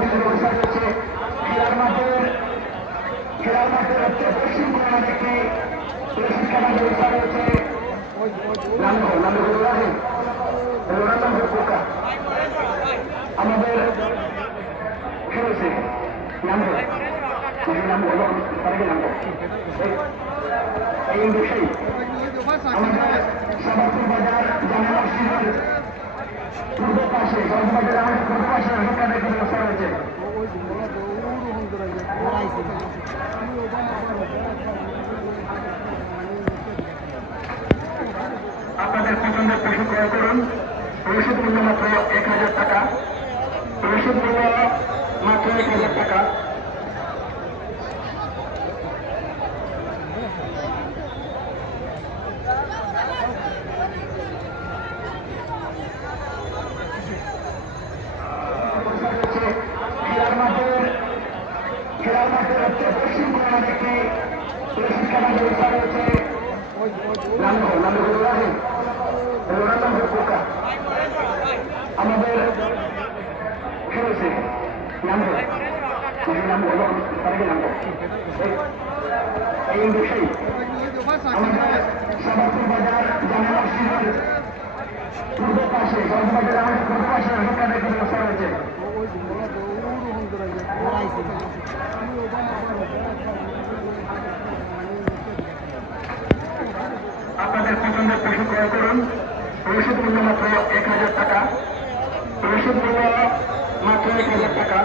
ব্যবস্থা রয়েছে। খেলার মাঠের হচ্ছে পশ্চিম কোণে একটি প্রশিক্ষণের ব্যবস্থা রয়েছে। আমাদের খেলেছে এই বিষয়ে আমাদের সাবাপুর বাজার জামা মসজিদের পূর্ব পাশে কক্সবাজার আমাদের পূর্ব পাশে শিক্ষাদের ব্যবস্থা রয়েছে। আপনাদের পছন্দের পশু ক্রয় করুন। ওষুধ মূল্য মাত্র 1000 টাকা। ওষুধ মূল্য মাত্র 1000 টাকা। খেলার মাঠের হচ্ছে পশ্চিম কোণে একটি প্রশিক্ষণের ব্যবস্থা রয়েছে। আমাদের খেলেছে এই বিষয়ে আমাদের সাবাপুর বাজার জামা মসজিদের পূর্ব পাশে কক্সবাজার আমাদের পূর্ব পাশে শিক্ষাদের ব্যবস্থা রয়েছে। আপনাদের পছন্দের পশু ক্রয় করুন। ওষুধ মূল্য মাত্র 1000 টাকা। ওষুধ মূল্য মাত্র 1000 টাকা।